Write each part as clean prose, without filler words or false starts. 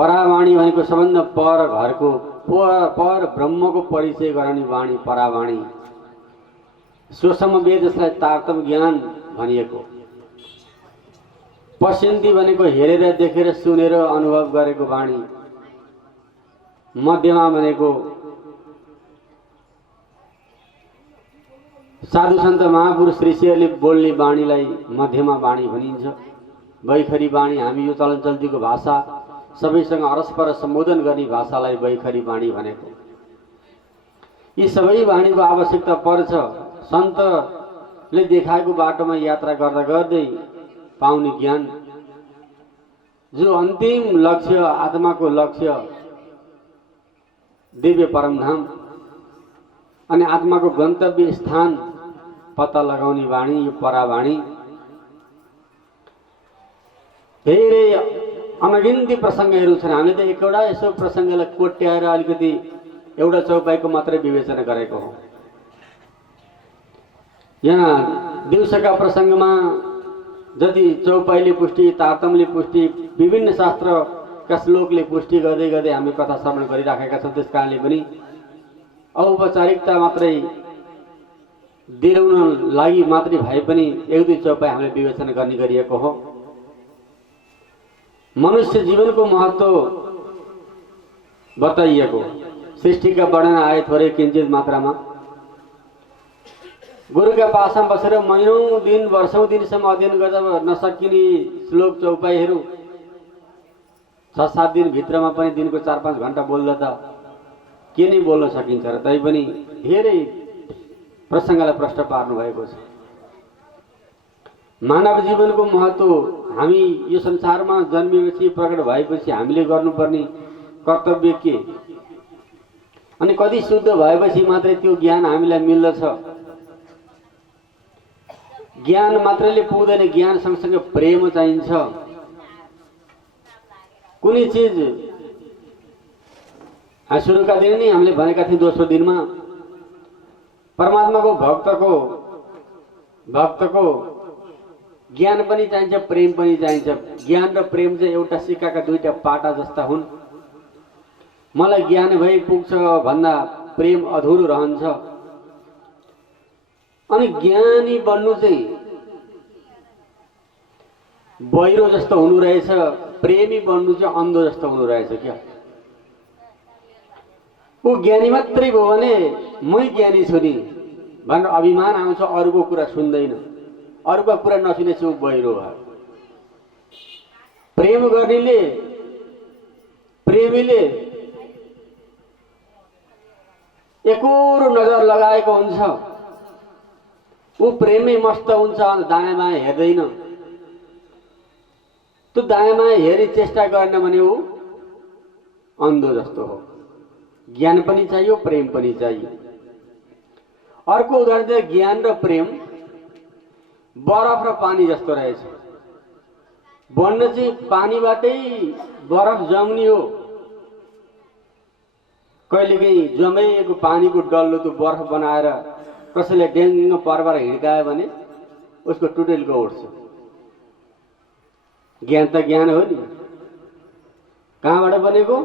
परावाणी भनेको सबभन्दा पर घरको पर ब्रह्मको परिचय गराउने वाणी परावाणी। सोसम वेद जसलाई तारतम ज्ञान भनिएको। पश्यन्ती भनेको हेरेर देखेर सुनेर अनुभव गरेको वाणी। मध्यमा भनेको साधु सन्त महापुरुष ऋषिहरूले बोल्ने वाणीलाई मध्यमा वाणी भनिन्छ। वैखरी वाणी हामी यो चलन चल्तीको भाषा सबैसँग परस्पर सम्बोधन गर्ने भाषालाई वैखरी वाणी भनेको। यी सबै वाणीको आवश्यकता पर्छ। सन्तले देखाएको बाटोमा यात्रा गर्दा गर्दै पाउने ज्ञान, जो अन्तिम लक्ष्य आत्माको लक्ष्य दिव्य परमधाम अनि आत्माको गन्तव्य स्थान पत्ता लगाउने वाणी यो परावाणी। धेरै अनगिन्ती प्रसङ्गहरू छन्। हामीले त एकवटा यसो प्रसङ्गलाई कोट्याएर अलिकति एउटा चौपाईको मात्रै विवेचना गरेको हो। यहाँ दिवसका प्रसङ्गमा जति चौपाईले पुष्टि, तारतम्यले पुष्टि, विभिन्न शास्त्रका श्लोकले पुष्टि गर्दै गर्दै हामी कथा श्रवण गरिराखेका छौँ। त्यस कारणले पनि औपचारिकता मात्रै दिलाउन लागि मात्रै भए पनि एक दुई चौपाई हामीले विवेचना गर्ने गरिएको हो। मनुष्य जीवनको महत्त्व बताइएको। सृष्टिका वर्णन आए थोरै किञ्चित मात्रामा। गुरुका पासमा बसेर महिनौं दिन वर्षौं दिनसम्म अध्ययन गर्दा नसकिने श्लोक चौपाईहरू 6-7 दिन भित्रमा पनि दिनको 4-5 घण्टा बोल्दा त के नै बोल्न सकिन्छ र। तैपनि धेरै प्रसङ्गलाई प्रश्न पार्नु भएको छ। मानव जीवनको महत्त्व हामी यो संसारमा जन्मिएपछि प्रकट भएपछि हामीले गर्नुपर्ने कर्तव्य के, अनि कति शुद्ध भएपछि मात्रै त्यो ज्ञान हामीलाई मिल्दछ। ज्ञान मात्रैले पुग्दैन, ज्ञान सँगसँगै प्रेम चाहिन्छ। कुनै चिज सुरुका दिन नै हामीले भनेका थियौँ, दोस्रो दिनमा परमात्माको भक्तको ज्ञान पनि चाहिन्छ, प्रेम पनि चाहिन्छ। ज्ञान र प्रेम चाहिँ एउटा सिक्काका दुईटा पाटा जस्ता हुन्। मलाई ज्ञान भई पुग्छ भन्दा प्रेम अधुरो रहन्छ। अनि ज्ञानी बन्नु चाहिँ बहिरो जस्तो हुनु रहेछ, प्रेमी बन्नु चाहिँ अन्धो जस्तो हुनु रहेछ क्या। ऊ ज्ञानी मात्रै भयो भने मै ज्ञानी छु नि भनेर अभिमान आउँछ, अरूको कुरा सुन्दैन। अरूको कुरा नसुनेपछि ऊ बहिरो भयो। प्रेम गर्नेले प्रेमीले एकोरो नजर लगाएको हुन्छ। ऊ प्रेमै मस्त हुन्छ, दायाँ बायाँ हेर्दैन। त्यो दायाँ बायाँ हेरी चेष्टा गर्ने भने ऊ अन्धो जस्तो हो। ज्ञान पनि चाहियो, प्रेम पनि चाहियो। अर्को उदाहरण चाहिँ ज्ञान र प्रेम बरफ र पानी जस्तो रहेछ। बन्न चाहिँ पानीबाटै बरफ जम्ने हो। कहिलेकाहीँ जमेको पानीको डल्लो त्यो बरफ बनाएर कसैले डेङ्ग परबाट हिँड्कायो भने उसको टुटेलको उठ्छ। ज्ञान त ज्ञान हो नि। कहाँबाट बनेको?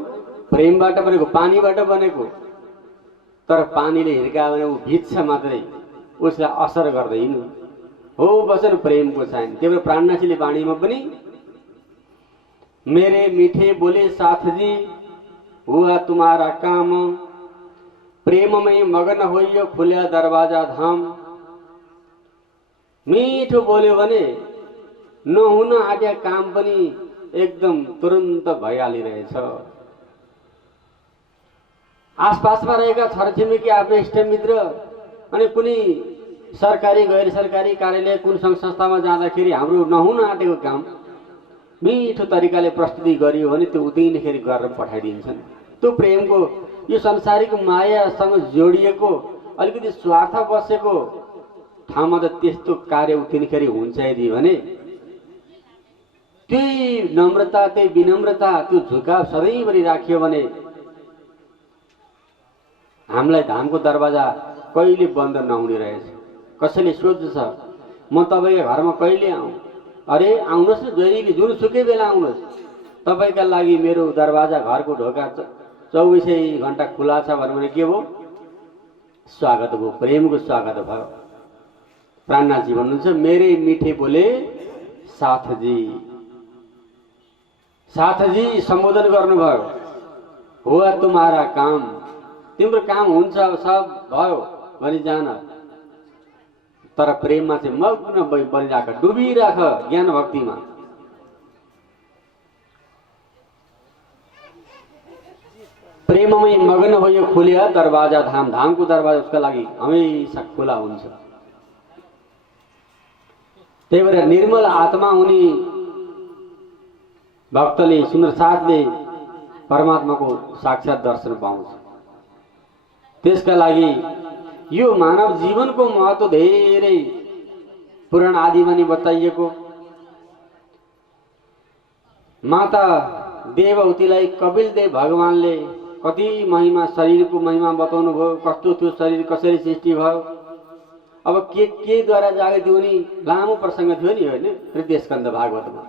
प्रेमबाट बनेको, पानीबाट बनेको। तर पानीले हिर्कायो भने ऊ भिज्छ मात्रै, उसलाई असर गर्दैन। हो वचन प्रेमको छैन। त्यही प्राणनाथीले वाणीमा पनि मेरे मीठे बोले साथ जी हुआ तुम्हारा काम, प्रेम में मगन होइयो खुल्या दरवाजा धाम। मीठो बोल्यो भने नहुन आँट्या काम पनि एकदम तुरन्त भइहालिरहेछ। आसपासमा रहेका छरछिमेकी आफ्नो इष्टमित्र अनि कुनै सरकारी गैर सरकारी कार्यालय कुन सङ्घ संस्थामा जाँदाखेरि हाम्रो नहुन आँटेको काम मीठो तरिकाले प्रस्तुति गरियो भने त्यो उतिनखेरि गरेर पठाइदिन्छन्। त्यो प्रेमको यो संसारिक मायासँग जोडिएको अलिकति स्वार्थ बसेको ठाउँमा त त्यस्तो कार्य उतिनखेरि हुन्छ यदि भने त्यही नम्रता, त्यही विनम्रता, त्यो झुकाव सधैँभरि राखियो भने हामीलाई धामको दरवाजा कहिले बन्द नहुने रहेछ। कसैले सोध्छ म तपाईँको घरमा कहिले आउँ? अरे आउनुहोस् न, जहिले जुनसुकै बेला आउनुहोस्। तपाईका लागि मेरो दरवाजा घरको ढोका 24 घण्टा खुला छ भने के भयो? स्वागत भयो, प्रेमको स्वागत भयो। प्राणनाथजी भन्नुहुन्छ मेरे मीठे बोले साथजी। साथजी सम्बोधन गर्नुभयो, हुआ तुम्हारा काम, तिम्रो काम हुन्छ सब भयो भनी जान। तर प्रेममा चाहिँ मग्न बनिराख, डुबिराख ज्ञान भक्तिमा। प्रेममै मग्न भयो खुल्या दरवाजा धाम, धामको दरवाजा उसका लागि हमेशा खुला हुन्छ। त्यही भएर निर्मल आत्मा हुने भक्तले सुन्दर साथले परमात्माको साक्षात दर्शन पाउँछ। त्यसका लागि यो मानव जीवनको महत्त्व धेरै पुराण आदिमा नि बताइएको। माता देवहूतिलाई कपिलदेव भगवानले कति महिमा, शरीरको महिमा बताउनु भयो, कस्तो त्यो शरीर कसरी सृष्टि भयो। अब के द्वारा जागृति हुने लामो प्रसङ्ग थियो नि होइन, तृतीय स्कन्द भागवतमा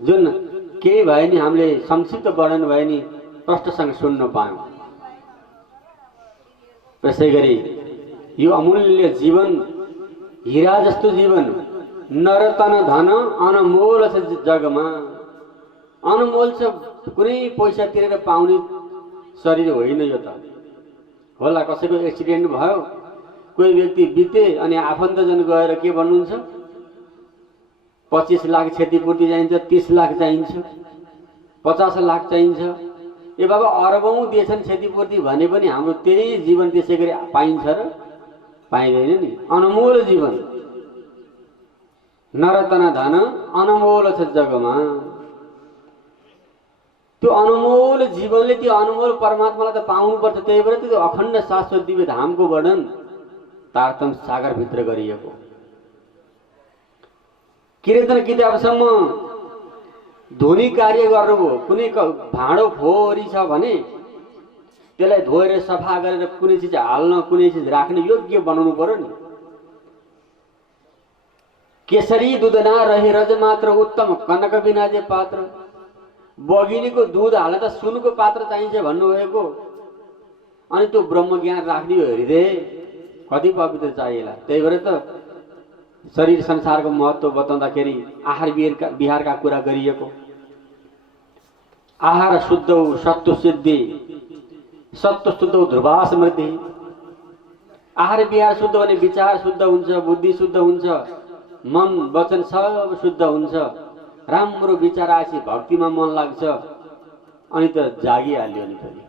जुन केही भए नि हामीले संक्षिप्त वर्णन भए नि प्रष्टसँग सुन्न पायौँ। त्यसै गरी यो अमूल्य जीवन, हीरा जस्तो जीवन, नरतन धन अनमोल छ जगमा। अनमोल छ, कुनै पैसा तिरेर पाउने शरीर होइन यो त। होला कसैको एक्सिडेन्ट भयो, कोही व्यक्ति बिते अनि आफन्तजन गएर के भन्नुहुन्छ 25 लाख क्षतिपूर्ति चाहिन्छ, 30 लाख चाहिन्छ, 50 लाख चाहिन्छ। ए बाबा अरबौं दिएछन् क्षतिपूर्ति भने पनि हाम्रो त्यही जीवन त्यसै गरी पाइन्छ र पाइँदैन नि। अनमोल जीवन, नरतन धन अनमोल छ जगमा। त्यो अनमोल जीवनले त्यो अनमोल परमात्मालाई त पाउनुपर्छ। त्यही भएर त्यो अखण्ड शाश्वत दिव्य धामको वर्णन तारतम सागरभित्र गरिएको। कीर्तन किताबसम्म धुनी कार्य गर्नुभयो। कुनै भाँडो फोहोरी छ भने त्यसलाई धोएर सफा गरेर कुनै चिज हाल्न, कुनै चिज राख्ने योग्य बनाउनु पर्यो नि। केसरी दुधना रहे रज मात्र उत्तम कनक बिना जे पात्र। बगिनीको दुध हाल्दा त सुनको पात्र चाहिन्छ भन्नुभएको। अनि त्यो ब्रह्म ज्ञान राख्ने हो हृदय, कति पवित्र चाहिएला। त्यही भएर त शरीर संसारको महत्त्व बताउँदाखेरि आहार विहारका कुरा गरिएको। आहार शुद्ध हो सत्व सिद्धि, सत्व शुद्ध हो ध्रुवा समृद्धि। आहार विहार शुद्ध भने विचार शुद्ध हुन्छ, बुद्धि शुद्ध हुन्छ, मन वचन सब शुद्ध हुन्छ। राम्रो विचार आएपछि भक्तिमा मन लाग्छ, अनि त जागिहाल्यो नि फेरि।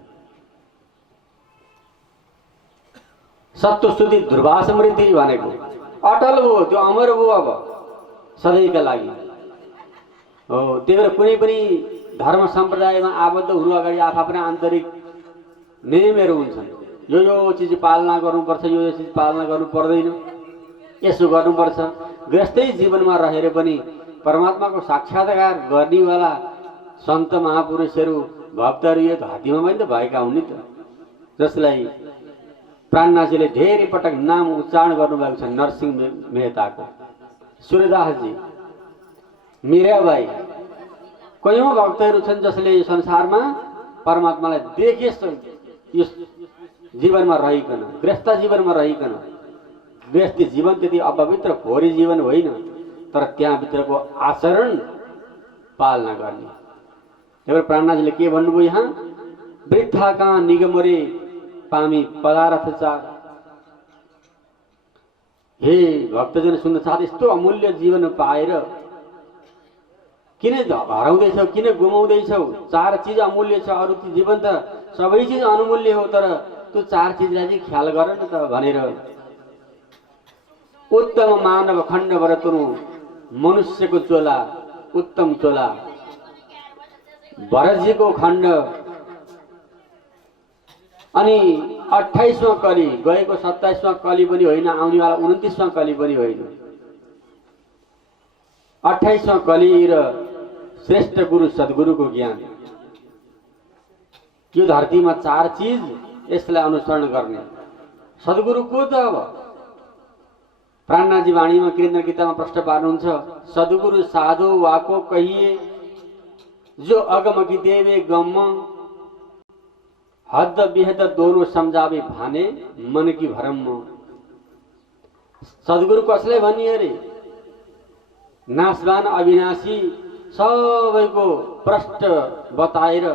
सत्व शुद्धि ध्रुवा समृद्धि भनेको अटल भयो, त्यो अमर भयो अब सधैँका लागि हो। त्यही भएर कुनै पनि धर्म सम्प्रदायमा आबद्ध हुनु अगाडि आफ्ना आन्तरिक नियमहरू हुन्छन्। यो चिज पालना गर्नुपर्छ, यो चिज पालना गर्नु पर्दैन, यसो गर्नुपर्छ। गृहस्थै जीवनमा रहेर पनि परमात्माको साक्षात्कार गर्नेवाला सन्त महापुरुषहरू भक्तहरू यो धरतीमा पनि त भएका हुन् नि त। जसलाई प्राणनाथजीले धेरै पटक नाम उच्चारण गर्नुभएको छ। नरसिंह मेहताको, सूर्यदासजी, मीराबाई, कयौं भक्तहरू छन् जसले यो संसारमा परमात्मालाई देखे यो जीवनमा रहिकन, गृहस्थ जीवनमा रहिकन। गृहस्थी जीवन त्यति अपवित्र फोहोरी जीवन होइन, तर त्यहाँभित्रको आचरण पालना गर्ने। त्यही प्राणनाथजीले के भन्नुभयो यहाँ, वृथा कहाँ निगमरे पामी पदार्थ चार। हे भक्तजन सुन्न साथ, यस्तो अमूल्य जीवन पाएर किन हराउँदैछौ, किन गुमाउँदैछौ? 4 चिज अमूल्य छ, अरू जीवन त सबै चिज अनमूल्य हो, तर त्यो 4 चिजलाई चाहिँ ख्याल गर न त भनेर। उत्तम मानव खण्ड भरतनु, मनुष्यको चोला उत्तम चोला। भरतजीको खण्ड अनि 28वां कली, गएको 27वां कली पनि होइन, आउनेवाला 29वां कली पनि होइन। 28वां कली र श्रेष्ठ गुरु सद्गुरुको ज्ञान। यो धरतीमा 4 चिज यसलाई अनुसरण गर्ने। सद्गुरु को त अब प्राणनाथजी वाणीमा कीर्तन गीतामा प्रश्न पार्नुहुन्छ, सद्गुरु साधु वाको कहिए जो अगम की देवे गम हद बेहद दोनों समझावे भाने मन की भरम। सद्गुरु कसले भनियो अरे नाशवान अविनाशी सबैको प्रष्ट बताएर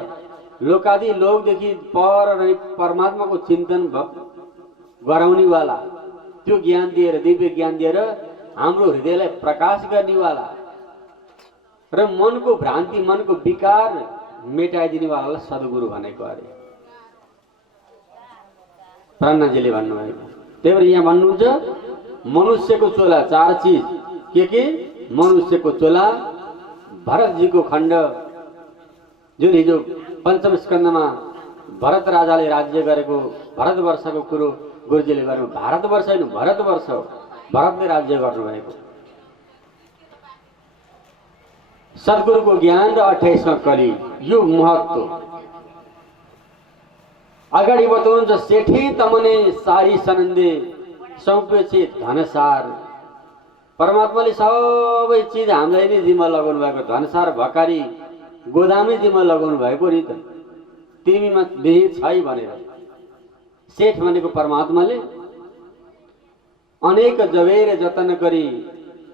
लोकादि लोकदेखि पर रही परमात्माको चिन्तन गराउनेवाला, त्यो ज्ञान दिएर दिव्य ज्ञान दिएर हाम्रो हृदयलाई प्रकाश गर्नेवाला र मनको भ्रान्ति मनको विकार मेटाइदिनेवालालाई सद्गुरु भनेको अरे प्रणाजीले भन्नुभएको। त्यही भएर यहाँ भन्नुहुन्छ मनुष्यको चोला चार चीज के मनुष्यको चोला भरतजीको खण्ड जुन हिजो पञ्चम स्कन्धमा भरत राजाले राज्य गरेको भारतवर्षको कुरो गुरुजीले गर्नु। भारतवर्ष होइन भरतवर्ष हो, भरतले राज्य गर्नुभएको। सद्गुरुको ज्ञान र 28वां कली यो महत्व अगाडि बताउनुहुन्छ। सेठी तमने सारी सनन्दे सौंपेछे धनसार। परमात्माले सबै चिज हामीलाई नै जिम्मा लगाउनु भएको। धनसार भकारी गोदामै जिम्मा लगाउनु भएको नि त, तिमीमा देही छै भनेर। सेठ भनेको परमात्माले अनेक जवेर जतन गरी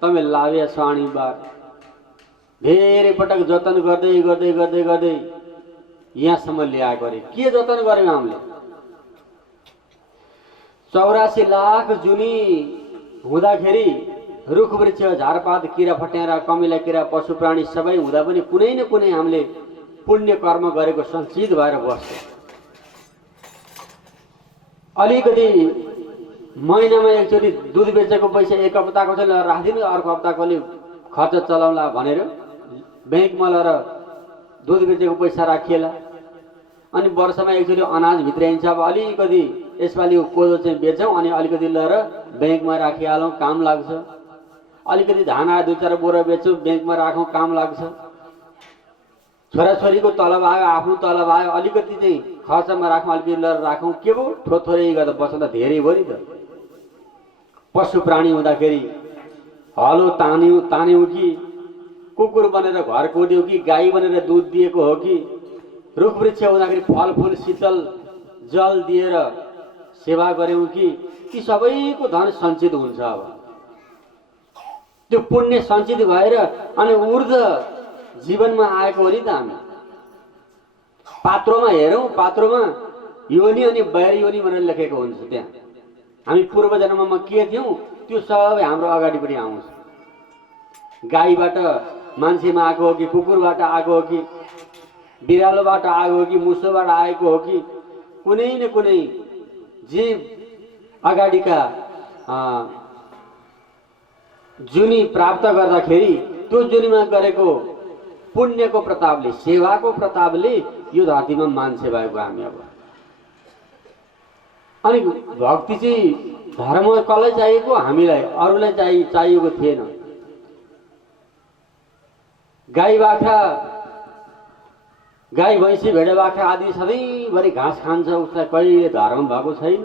तमे लाव्या स्वाणी बार। धेरै पटक जतन गर्दै गर्दै गर्दै गर्दै यहाँसम्म ल्याएको अरे। के जतन गर्यौं हामीले? 84 लाख जुनी हुँदाखेरि रुख वृक्ष झारपात किरा फट्यारा कमिला किरा पशु प्राणी सबै हुँदा पनि कुनै न कुनै हामीले पुण्य कर्म गरेको सञ्चित भएर बस्छ। अलिकति महिनामा एकचोटि दुध बेचेको पैसा एक हप्ताको चाहिँ राखिदिनु, अर्को हप्ताकोले खर्च चलाउला भनेर ब्याङ्कमा लगेर दुध बेचेको पैसा राखिएला। अनि वर्षमा एकचोटि अनाज भित्राइन्छ। अब अलिकति यसपालि कोदो चाहिँ बेचौँ अनि अलिकति लगेर ब्याङ्कमा राखिहालौँ, काम लाग्छ। अलिकति धान आयो 2-4 बोरा बेचौँ, ब्याङ्कमा राखौँ, काम लाग्छ। छोराछोरीको तलब आयो, आफ्नो तलब आयो, अलिकति चाहिँ खर्चमा राखौँ, अलिकति लगेर राखौँ। के भयो थोरै गर्दा बस्दा धेरै भयो नि त। पशु प्राणी हुँदाखेरि हलो तान्यौँ कि कुकुर बनेर घर कोड्यौँ कि गाई बनेर दुध दिएको हो कि रुख वृक्ष हुँदाखेरि फलफुल शीतल जल दिएर सेवा गर्यौँ कि ती सबैको धन सञ्चित हुन्छ। अब त्यो पुण्य सञ्चित भएर अनि ऊर्ध्व जीवनमा आएको हो नि त। हामी पात्रोमा हेरौँ, पात्रोमा योनि अनि बैर योनि भनेर लेखेको हुन्छ। त्यहाँ हामी पूर्व जन्ममा के थियौँ त्यो सबै हाम्रो अगाडिपट्टि आउँछ। गाईबाट मान्छेमा आएको हो कि कुकुरबाट आएको हो कि बिरालोबाट आएको हो कि मुसोबाट आएको हो कि कुनै न कुनै जीव अगाडिका जुनी प्राप्त गर्दाखेरि त्यो जुनीमा गरेको पुण्यको प्रतापले सेवाको प्रतापले यो धरतीमा मान्छे भएको हामी। अब अनि भक्ति चाहिँ धर्म कसलाई चाहिएको? हामीलाई, अरूलाई चाहिएको थिएन। गाई बाख्रा गाई भैँसी भेडा बाख्रा आदि सधैँभरि घाँस खान्छ, उसलाई कहिले धर्म भएको छैन।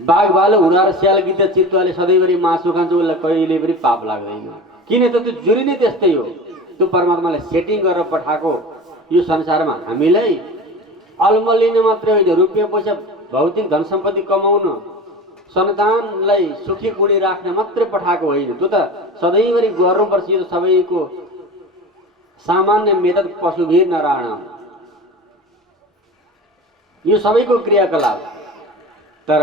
बाघ भालु हुँदा स्याल गिद्ध चितुवाले सधैँभरि मासु खान्छ, उसलाई कहिले पनि पाप लाग्दैन। किन त त्यो जुनी नै त्यस्तै हो। त्यो परमात्माले सेटिङ गरेर पठाएको यो संसारमा हामीलाई अलमल्लिन मात्रै होइन, रुपियाँ पैसा भौतिक धन सम्पत्ति कमाउन सन्तानलाई सुखी गुणी राख्न मात्रै पठाएको होइन। त्यो त सधैँभरि गर्नुपर्छ। यो सबैको सामान्य मेथड पशुवीर नारायण, यो सबैको क्रियाकलाप। तर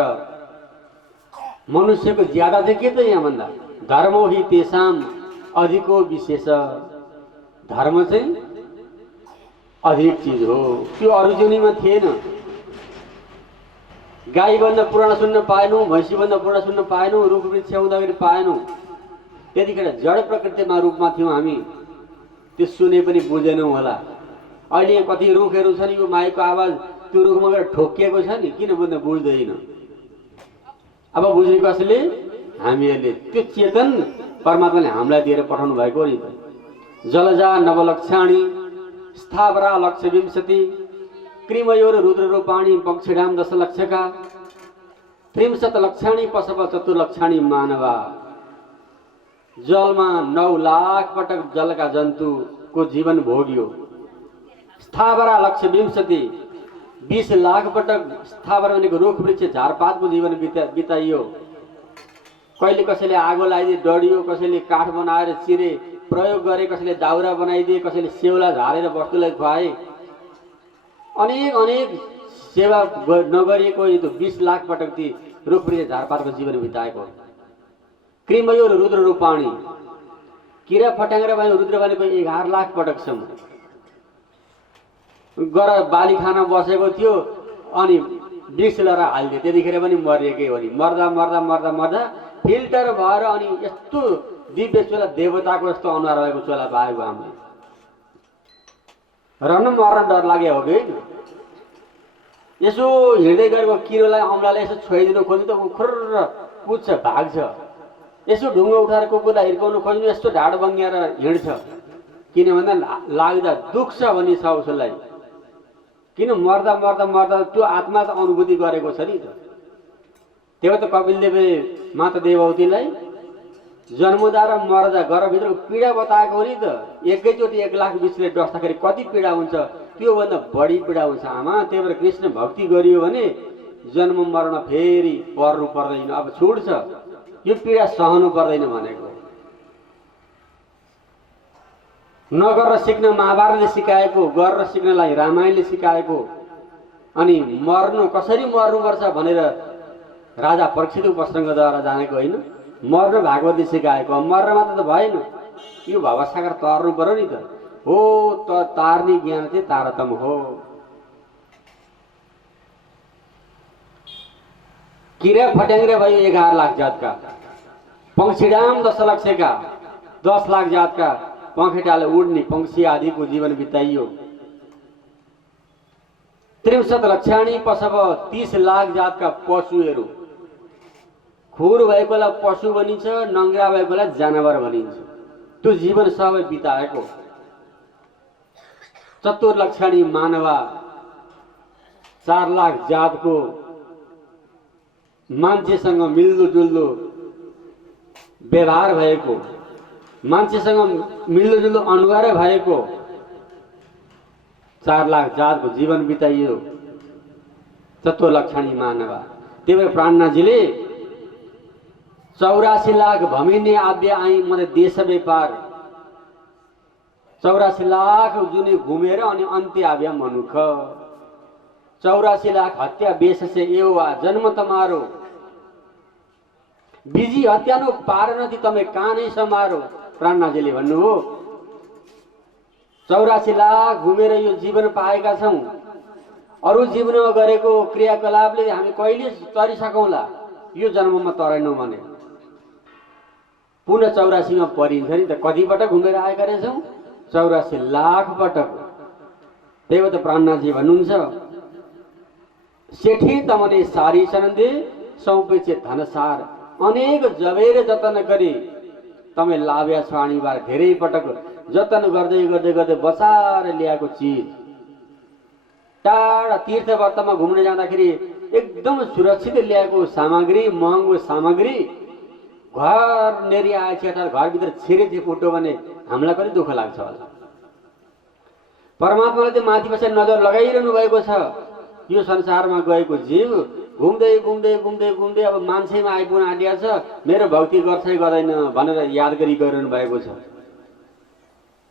मनुष्यको ज्यादा चाहिँ के त यहाँ भन्दा धर्मो हि तेसाम अधिको विशेष। धर्म चाहिँ अधिक चिज हो, त्यो अरू जुनीमा थिएन। गाईभन्दा पुराण सुन्न पाएनौँ, भैँसीभन्दा पुराण सुन्न पाएनौँ, रुख वृक्ष हुँदाखेरि पाएनौँ। त्यतिखेर जड प्रकृतिमा रूपमा थियौँ हामी, त्यो सुने पनि बुझेनौँ होला। अहिले कति रुखहरू छन्, यो माइकको आवाज त्यो रुखमा गएर ठोकिएको छ नि, किन भन्दा बुझ्दैन। अब बुझ्ने कसले? हामीहरूले। त्यो चेतन परमात्माले हामीलाई दिएर पठाउनु भएको नि त। जलजा नवलक्षाणी स्थावरा लक्ष्य विंशति क्रिमयोर रुद्र रूपाणी पक्षिणाम 10 लक्षका 30 लक्षाणी पशव चतुर्लक्षाणी मानवा। जलमा 9 लाख पटक जलका जन्तुको जीवन भोग्यो। स्थावरा लक्ष्य विंशति 20 लाख पटक स्थावर भनेको रुख वृक्ष झारपातको जीवन बिताइयो। कहिले कसैले आगो लगाइदिए डढियो, कसैले काठ बनाएर चिरे प्रयोग गरे, कसैले दाउरा बनाइदिए, कसैले सेउला झारेर वस्तुलाई खुवाए। अनेक अनेक सेवा नगरिएको यो 20 लाख पटक ती रुख वृक्ष झारपातको जीवन बिताएको। कृमयो रुद्र रूपाणी किरा फट्याङ्ग्रा भने रुद्र भनेको 11 लाख पटकसम्म गर बाली खान बसेको थियो अनि वृक्ष लिएर हालिदियो, त्यतिखेर पनि मरिएकै हो नि। मर्दा मर्दा मर्दा मर्दा फिल्टर भएर अनि यस्तो दिव्य चोला देवताको जस्तो अनुहार भएको चोला पाएको हामीले। रन मर्न डर लाग्यो हो कि यसो हिँड्दै गरेको किरोलाई अम्लालाई यसो छोइदिनु खोज्नु त खुर्र कुद्छ भाग्छ। यसो ढुङ्गा उठाएर कुकुरलाई हिर्काउनु खोज्नु यस्तो ढाड बङ्ग्याएर हिँड्छ। किन भन्दा लाग्दा दुख्छ भन्ने छ उसलाई। किन मर्दा मर्दा मर्दा त्यो आत्मा त अनुभूति गरेको छ नि त। त्यो त कपिलदेवले माता देवहूतिलाई जन्मदा र मर्दा घरभित्रको पीडा बताएको हो नि त। एकैचोटि 1 लाख बिचले डस्दाखेरि कति पीडा हुन्छ, त्योभन्दा बढी पीडा हुन्छ आमा। त्यही भएर कृष्ण भक्ति गरियो भने जन्म मरण फेरि पर्नु पर्दैन, अब छुट्छ, यो पीडा सहनु पर्दैन भनेको। नगरेर सिक्न महाभारतले सिकाएको, गरेर सिक्नलाई रामायणले सिकाएको। अनि मर्नु कसरी मर्नुपर्छ भनेर राजा परीक्षितको प्रसङ्गद्वारा जानेको होइन, मर्न भागवतले सिकाएको। मर्न मात्र त भएन, यो भवसागर तर्नु पर्यो नि त। हो त तार्ने ज्ञान चाहिँ तारतम हो। किरा फट्याङ्ग्रा भयो 11 लाख जातका, पंक्षीडाम 10 लक्षका 10 लाख जातका पखेटाले उड्ने पंक्षी आदिको जीवन बिताइयो। 63 लक्षाणी पशव 30 लाख जातका पशुहरू, खुर भएकोलाई पशु भनिन्छ, नङ्ग्रा भएकोलाई जनावर भनिन्छ। त्यो जीवन सबै बिताएको। 74 लक्षाणी मानवा 4 लाख जातको मान्छेसँग मिल्दोजुल्दो व्यवहार भएको, मान्छेसँग मिल्दोजुल्दो अनुहार भएको 4 लाख जातको जीवन बिताइयो। 74 लक्षाणी मानवा। त्यही भएर प्राणनाथजीले 84 लाख भमिने आव्य आई मतलब देश व्यापार 84 लाख जुने घुमेर अनि अन्त्य आव्या मनुख। 84 लाख हत्या बेस से एवा जन्म तमारो बिजी हत्यानो पार नदी तमे कानै समारो। प्राणनाथजीले भन्नुभयो 84 लाख घुमेर यो जीवन पाएका छौं। अरु जीवनमा गरेको क्रियाकलापले हामी कहिले तरिसकौँला, यो जन्ममा तरेनौँ भने पुनः 84 मा परिन्छ नि त। कति पटक घुमेर आएका रहेछौँ? 84 लाख पटक। त्यही हो त प्राणनाथजी भन्नुहुन्छ, सेठी तमने सारी सनन्दे सौपेचे धनसार अनेक जबेर जतन गरी तमे लाभ्या छ आणीबार। धेरै पटक जतन गर्दै गर्दै गर्दै बचाएर ल्याएको चिज। टाढा तीर्थ व्रतमा घुम्न जाँदाखेरि एकदम सुरक्षित ल्याएको सामग्री, महँगो सामग्री घर नेरी आएछ अथवा घरभित्र छिरेछ फुटो भने हामीलाई कति दुःख लाग्छ होला। परमात्माले चाहिँ माथि पछि नजर लगाइरहनु भएको छ। यो संसारमा गएको जीव घुम्दै घुम्दै घुम्दै घुम्दै अब मान्छेमा आइपुग्न आँटेको छ, मेरो भक्ति गर्छ गर्दैन भनेर याद गरी गरिरहनु भएको छ।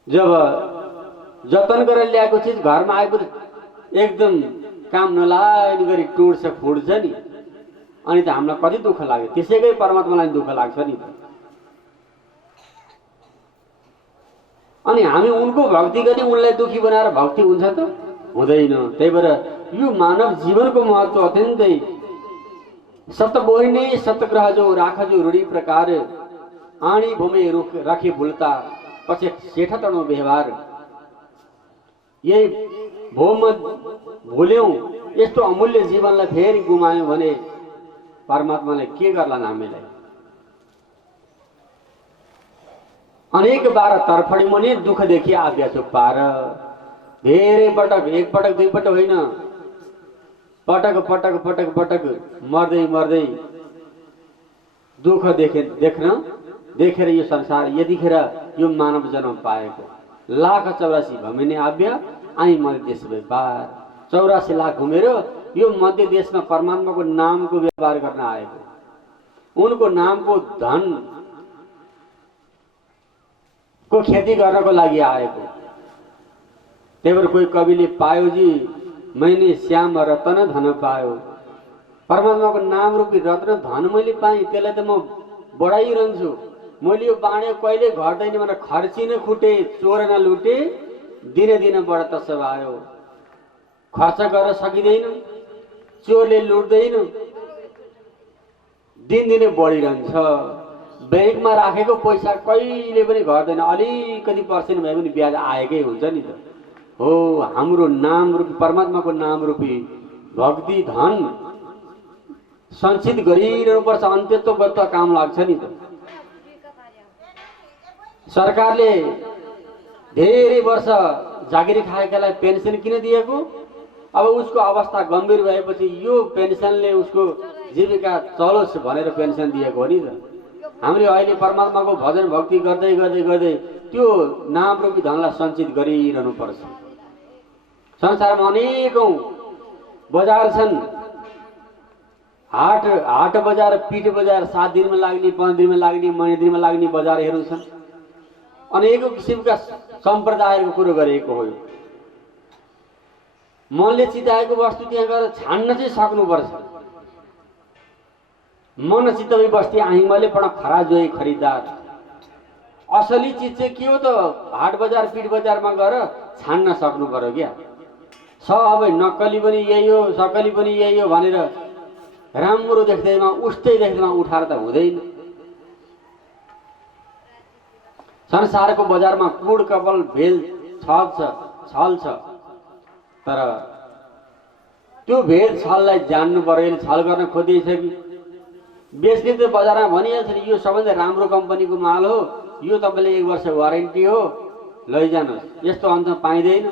जब जतन गरेर ल्याएको चिज घरमा आइपुग्छ एकदम काम नलाग्ने गरी टुट्छ फुट्छ नि, अनि त हामीलाई कति दुःख लाग्यो। त्यसैकै परमात्मालाई दुःख लाग्छ नि त। अनि हामी उनको भक्ति गरी उनलाई दुखी बनाएर भक्ति हुन्छ त? हुँदैन। त्यही भएर यो मानव जीवनको महत्त्व अत्यन्तै सतबोहिने सतग्रह जो राखजो रूढी प्रकार आणी भूमि रुख राखी भुलता पछि सेठ तणो व्यवहार। यही भूम भुल्यौं, यस्तो अमूल्य जीवनलाई फेरि गुमायौं भने परमात्माले के गर्लान् हामीलाई? अनेक बार तर्फडी मुनि दुःख देखि आव्या छु पार। धेरै पटक, एक पटक दुई पटक होइन, पटक पटक पटक पटक मर्दै मर्दै दुःख देख्न देखेर यो संसार यतिखेर यो मानव जन्म पाएको। लाख 84 भमिने आव्य आई मध्य देश व्यापार। 84 लाख घुमेर यो मध्य देशमा परमात्माको नामको व्यापार गर्न आएको, उनको नामको धन को खेती गर्नको लागि आएको। त्यही भएर कोही कविले पायो जी मैंने श्याम रतन धन पायो। परमात्माको नाम रूपी रत्न धन मैले पाएँ, त्यसलाई त म बढाइरहन्छु। मैले यो बाँडे कहिले घट्दैन भनेर खर्चिन खुटे, चोर न लुटे, दिन दिन बढ्ता सब आयो। खर्च गर्न सकिँदैन, चोरले लुट्दैन, दिन दिनै बढिरहन्छ। बैंकमा राखेको पैसा कहिले पनि घट्दैन, अलिकति पर्सेन्ट भए पनि ब्याज आएकै हुन्छ नि त। हो, हाम्रो नाम रूपी परमात्माको नाम रूपी भक्ति धन सञ्चित गरिरहनुपर्छ, अन्त्यत्व गर्दा काम लाग्छ नि त। सरकारले धेरै वर्ष जागिरी खाएकालाई पेन्सन किन दिएको? अब उसको अवस्था गम्भीर भएपछि यो पेन्सनले उसको जीविका चलोस् भनेर पेन्सन दिएको हो नि त। हामीले अहिले परमात्माको भजन भक्ति गर्दै गर्दै गर्दै त्यो नाम रूपी धनलाई सञ्चित गरिरहनुपर्छ। संसारमा अनेकौं बजार छन्, हाट बजार, पीठ बजार, 7 दिनमा लाग्ने, 5 दिनमा लाग्ने, महिना दिनमा लाग्ने बजारहरू छन्। अनेकौं किसिमका सम्प्रदायको कुरो गरेको हो। मनले चिताएको वस्तु त्यहाँ गएर छान्न चाहिँ सक्नुपर्छ। मन चितवी बस्ती आही मैले पण खरा जोई खरिदार। असली चिज चाहिँ के हो त? हाट बजार पीठ बजारमा गएर छान्न सक्नु पर्यो क्या। अब नक्कली पनि यही हो, सकली पनि यही हो भनेर राम्रो देख्दैमा उस्तै देख्दैमा उठाएर त हुँदैन। संसारको बजारमा कूड कपल भेल छल छ, तर त्यो भेल छललाई जान्नु पर्यो। छल गर्न खोजिएछ कि बेच्ने त बजारमा भनिहाल्छ नि, यो सबैभन्दा राम्रो कम्पनीको माल हो, यो तपाईँले 1 वर्ष वारेन्टी हो, लैजानुहोस्, यस्तो अन्त पाइँदैन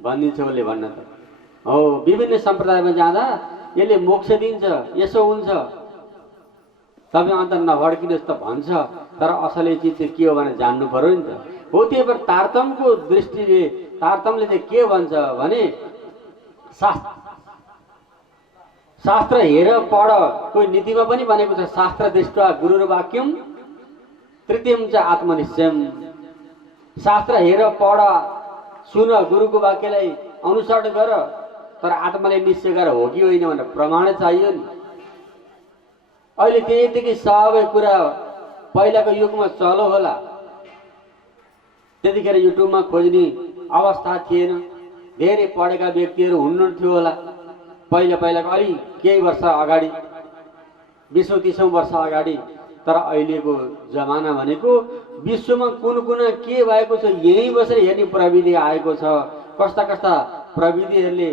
भनिदिन्छ उसले। भन्न त हो, विभिन्न सम्प्रदायमा जाँदा यसले मोक्ष दिन्छ, यसो हुन्छ, तपाईँ अन्त नभड्किनुहोस् त भन्छ। तर असली चिज चाहिँ के हो भनेर जान्नु पर्यो नि त। हो, त्यही भएर तारतम्यको दृष्टिले तारतम्यले चाहिँ के भन्छ भने शास्त्र हेर पढ, कोही नीतिमा पनि भनेको छ, शास्त्र दृष्ट्वा गुरु वाक्यम तृतीयम च आत्मनिश्चयम। शास्त्र हेर पढ सुन, गुरुको वाक्यलाई अनुसरण गर, तर आत्माले निश्चय गर हो कि होइन भनेर प्रमाण चाहियो नि। अहिले त्यतिकै सबै कुरा पहिलाको युगमा चलो होला, त्यतिखेर युट्युबमा खोज्ने अवस्था थिएन, धेरै पढेका व्यक्तिहरू हुनुहुन्थ्यो होला पहिलाको अलि केही वर्ष अगाडि, 20-30 वर्ष अगाडि। तर अहिलेको जमाना भनेको विश्वमा कुन कुना के भएको छ यही बसेर हेर्ने प्रविधि आएको छ। कस्ता कस्ता प्रविधिहरूले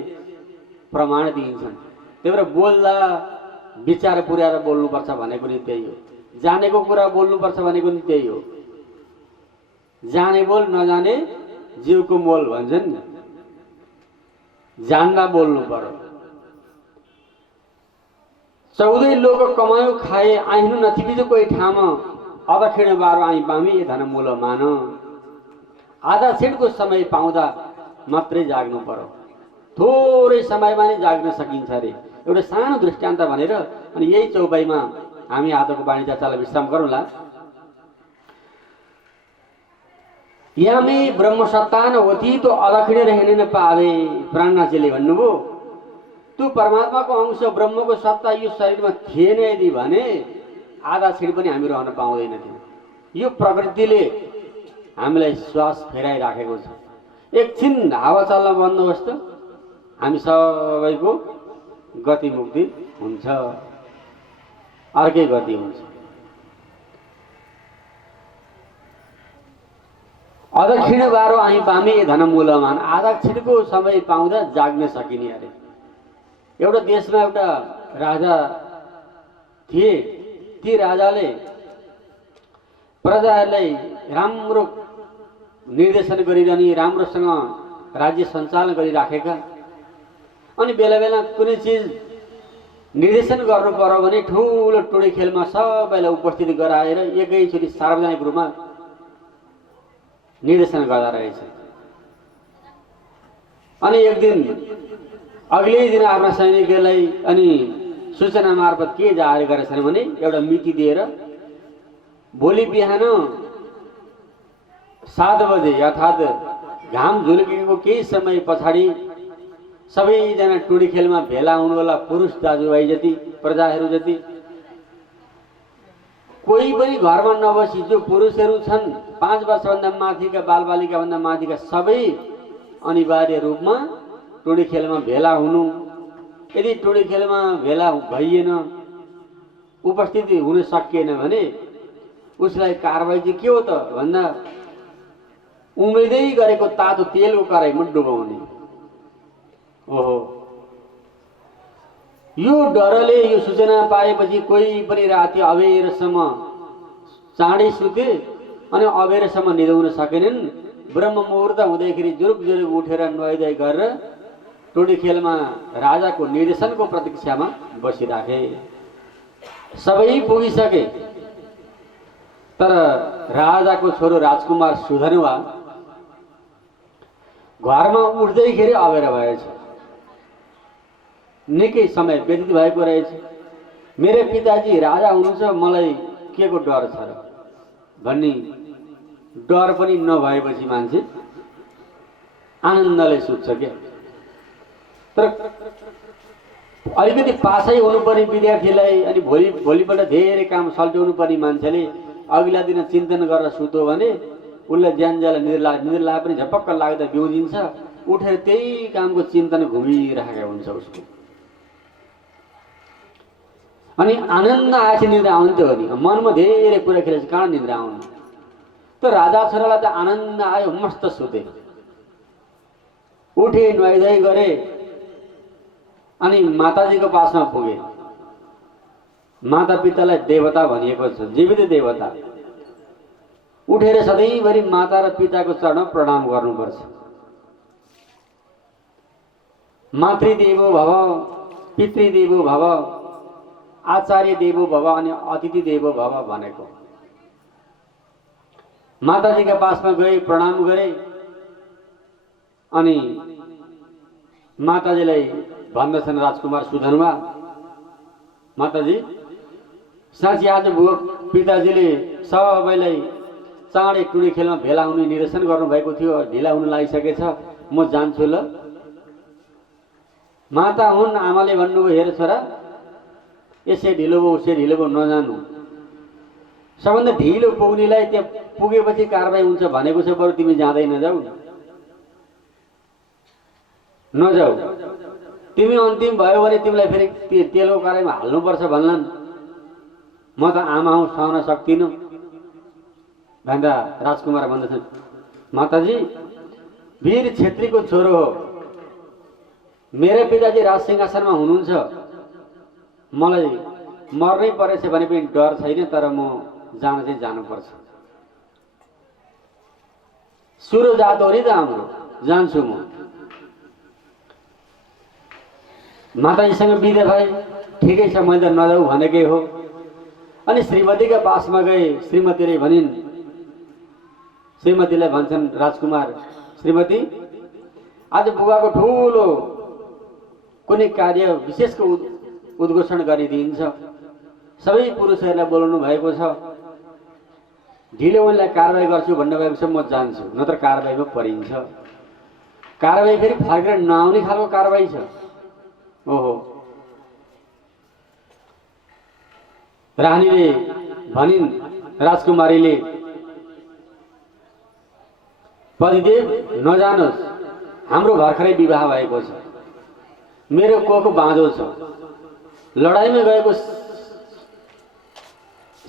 प्रमाण दिन्छन्। त्यही भएर बोल्दा विचार पुर्याएर बोल्नुपर्छ भनेको नि त्यही हो। जानेको कुरा बोल्नुपर्छ भनेको नि त्यही हो। जाने बोल नजाने जिउको मोल भन्छन् नि, जान्दा बोल्नु पर्यो। 14 लोक कमायो खाए आइनु नथिबिज कोही ठाम, अदक्षिण बारो आई पामी ए धन मूल मान। आधा छिटको समय पाउँदा मात्रै जाग्नु पर्यो, थोरै समयमा नै जाग्न सकिन्छ अरे। एउटा सानो दृष्टान्त भनेर अनि यही चौपाईमा हामी आजको वाणी चर्चालाई विश्राम गरौँला। यामे ब्रह्म सत्ता न होती तो अलक्षिण रहने न पावे, प्राणनाथजीले भन्नुभयो। त्यो परमात्माको अंश ब्रह्मको सत्ता यो शरीरमा थिएन यदि भने आधा छिट पनि हामी रहन पाउँदैन थियौँ। यो प्रकृतिले हामीलाई श्वास फेराइराखेको छ। एकछिन हावा चल्न बन्द होस् त हामी सबैको गति मुक्ति हुन्छ, अर्कै गति हुन्छ। अदक्षिण बारो आई पामे धन मूलमान। आधा छिटको समय पाउँदा जाग्न सकिने अरे। एउटा देशमा एउटा राजा थिए। ती राजाले प्रजाहरूलाई राम्रो निर्देशन गरिरहने, राम्रोसँग राज्य सञ्चालन गरिराखेका। अनि बेला बेला कुनै चिज निर्देशन गर्नु पर्यो भने ठुलो टोडी खेलमा सबैलाई उपस्थित गराएर एकैचोटि सार्वजनिक रूपमा निर्देशन गर्दा रहेछ। अनि एक दिन अघिल्लै दिन आफ्ना सैनिकहरूलाई अनि सूचना मार्फत के जारी गरेछन् भने एउटा मिति दिएर भोलि बिहान 7 बजे अर्थात् घाम झुल्केको केही समय पछाडि सबैजना टोडी खेलमा भेला हुनुहोला। पुरुष दाजुभाइ जति, प्रजाहरू जति, कोही पनि घरमा नबसी जो पुरुषहरू छन् 5 वर्षभन्दा माथिका बालबालिकाभन्दा माथिका सबै अनिवार्य रूपमा टोडी खेलमा भेला हुनु। यदि टोडी खेलमा भेला भइएन, उपस्थिति हुन सकिएन भने उसलाई कारबाही चाहिँ के हो त भन्दा उम्रिँदै गरेको तातो तेलको कराईमा डुबाउने। ओहो, यो डरले यो सूचना पाएपछि कोही पनि राति अबेरसम्म चाँडै सुते अनि अबेरसम्म निदाउन सकेनन्। ब्रह्म मुहुर्त हुँदैखेरि जुरुक जुरुक उठेर नुहाइधुवाइ गरेर टोडी खेलमा राजाको निर्देशनको प्रतीक्षामा बसिराखे। सबै पुगिसके, तर राजाको छोरो राजकुमार सुधनुवा घरमा उठ्दैखेरि अबेर भएछ। निकै समय व्यतीत भएको रहेछ। मेरो पिताजी राजा हुनुहुन्छ, मलाई के को डर छ र भन्ने डर पनि नभएपछि मान्छे आनन्दले सुत्छ क्या। तर अलिकति पासै हुनुपर्ने विद्यार्थीलाई अनि भोलिपल्ट धेरै काम सल्ट्याउनु पर्ने मान्छेले अघिल्ला दिन चिन्तन गरेर सुत्यो भने उसले ज्यानज्याला निद्रा लाए पनि झपक्क लाग्दा बिउजिन्छ। उठेर त्यही कामको चिन्तन घुमिरहेको हुन्छ उसको। अनि आनन्द आएछ निद्रा आउँथ्यो नि, मनमा धेरै कुरा खेलेछ, कहाँ निद्रा आउनु। त राजा छोरालाई त आनन्द आयो, मस्त सुते। उठे, नुहाइधुवाइ गरे अनि माताजीको पासमा पुगे। माता पितालाई देवता भनिएको छ, जीवित देवता। उठेर सधैँभरि माता र पिताको चरणमा प्रणाम गर्नुपर्छ। मातृदेवो भव, पितृदेवो भव, आचार्य देवो भव अनि अतिथि देवो भव भनेको। माताजीका पासमा गए, प्रणाम गरे अनि माताजीलाई भन्दछन् राजकुमार सुधनुवा, माताजी साँच्चै आज बुवा पिताजीले सबैलाई चाँडै टोडी खेलमा भेला हुने निर्देशन गर्नुभएको थियो, ढिला हुन लागिसकेछ, म जान्छु ल। माता हुन्, आमाले भन्नुभयो हेर छोरा, यसै ढिलो भयो उसै ढिलो भयो नजानु। सबभन्दा ढिलो पुग्नेलाई त्यहाँ पुगेपछि कारबाही हुन्छ भनेको छ, बरु तिमी जाँदै नजाऊ। तिमी अन्तिम भयो भने तिमीलाई फेरि तेलको कराईमा हाल्नुपर्छ भन्लान्। म त आमा हुँ, सहन सक्दिनँ भन्दा राजकुमार भन्दछन्, माताजी वीर छेत्रीको छोरो हो, मेरो पिताजी राज सिंहासनमा हुनुहुन्छ, मलाई मर्नै परेछ भने पनि डर छैन, तर म जान चाहिँ जानुपर्छ। सुरो जात हो नि त हाम्रो, जान्छु म। माताजीसँग बिदा भए, ठिकै छ मैले त नजाऊ भनेकै हो। अनि श्रीमतीका पासमा गए। श्रीमतीले भनिन्, श्रीमतीलाई भन्छन् राजकुमार, श्रीमती आज बुबाको ठुलो कुनै कार्य विशेषको उद्घोषण गरिदिन्छ, सबै पुरुषहरूलाई बोलाउनु भएको छ, ढिलो उनलाई कारबाही गर्छु भन्नुभएको छ, म जान्छु, नत्र कारबाहीमा परिन्छ। कारबाही फेरि फर्केर नआउने खालको कारबाही छ। ओहो, रानीले भनिन् राजकुमारीले, पतिदेव नजानुहोस्, हाम्रो भर्खरै विवाह भएको छ, मेरो कोको बाँझो छ, लडाइँमा गएको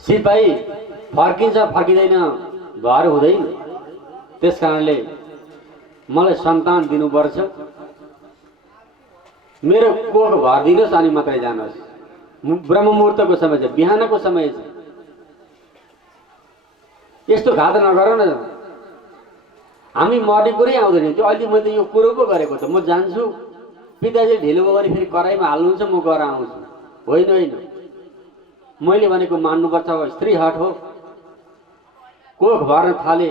सिपाही फर्किन्छ फर्किँदैन भर हुँदैन, त्यस कारणले मलाई सन्तान दिनुपर्छ, मेरो कोख भरिदिनुहोस् अनि मात्रै जानुहोस्। ब्रह्म मुहुर्तको समय छ, बिहानको समय छ, यस्तो घात नगर न। हामी मर्ने कुरै आउँदैन। त्यो अहिले मैले यो कुरो पो गरेको त, म जान्छु, पिताजी ढिलो भयो भने फेरि कराईमा हाल्नुहुन्छ, म गएर आउँछु। होइन होइन, मैले भनेको मान्नुपर्छ। अब स्त्री हाट हो, कोख भर्न थाले,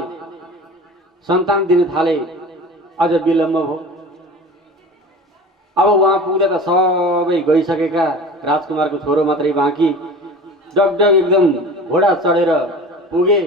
सन्तान दिन थाले, अझ विलम्ब भयो। अब उहाँ पुग्दा त सबै गइसकेका, राजकुमारको छोरो मात्रै बाँकी। डगडग एकदम घोडा चढेर पुगे।